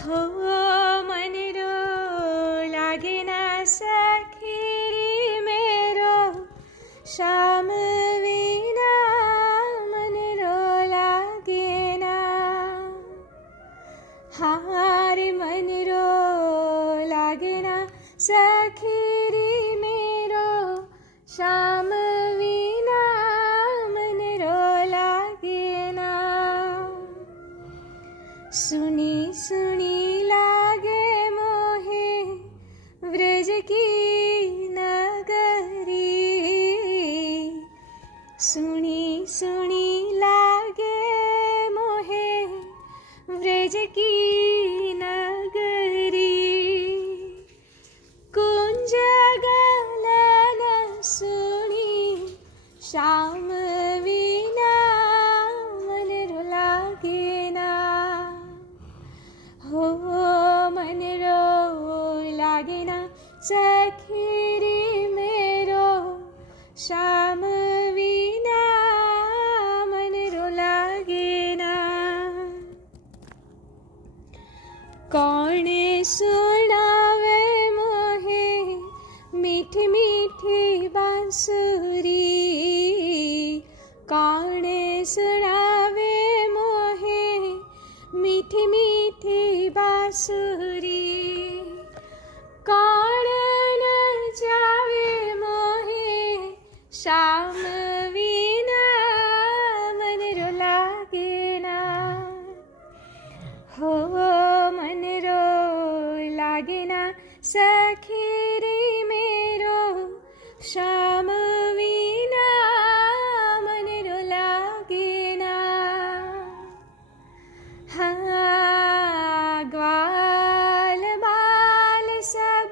हो मन रो लागे ना सखी रे मेरो, श्याम विना मन रो लागे ना। हार मन रो लागे ना सखी रे मेरो, श्याम विना मन रो लागे ना। सुनी सुनी लागे मोहे व्रज की नगरी, सुनी सुनी लागे मोहे व्रज की नगरी। कुंज गलन सुनी श्याम विना मन रो लागे ना। हो मन रो लागे ना सखी रे मेरो, श्याम विना मन रो लागे ना। कौन सुनावे मोहे मीठी मीठी बांसुरी, कौन सुनावे मोहे मीठी मीठी बांसुरी। कौन न जावे मोहे श्याम विना मन रो लागे ना। हो मन रो लागे ना सखी रे मेरो, श्याम विना मन रो लागे ना। हाँ ग्वाल बाल सब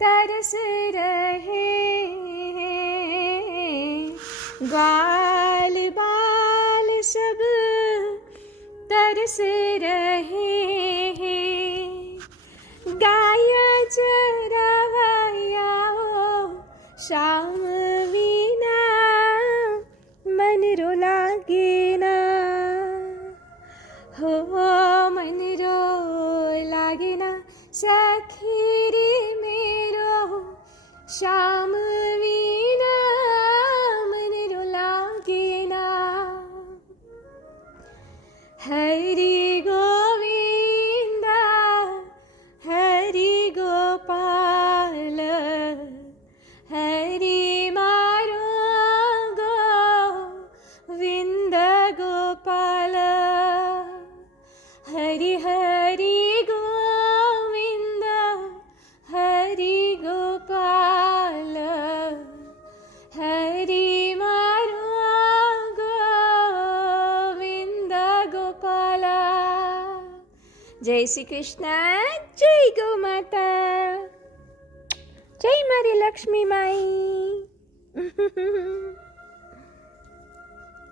तरस रहे, ग्वाल बाल सब तरस रहे हैं। गाय चरावया हो श्याम विना मन रो लागे ना। हो मन रो लागे ना सखी रे मेरो, श्याम विना मन रो लागे ना। हरि गोविंद हरि गोपाल, हरि मारो गोविंद गोपाल। हरि हरि गोविंद हरि गोपाल, हरि मारो गोविंद गोपाल। जय श्री कृष्ण, जय गौ माता, जय मारी लक्ष्मी माई।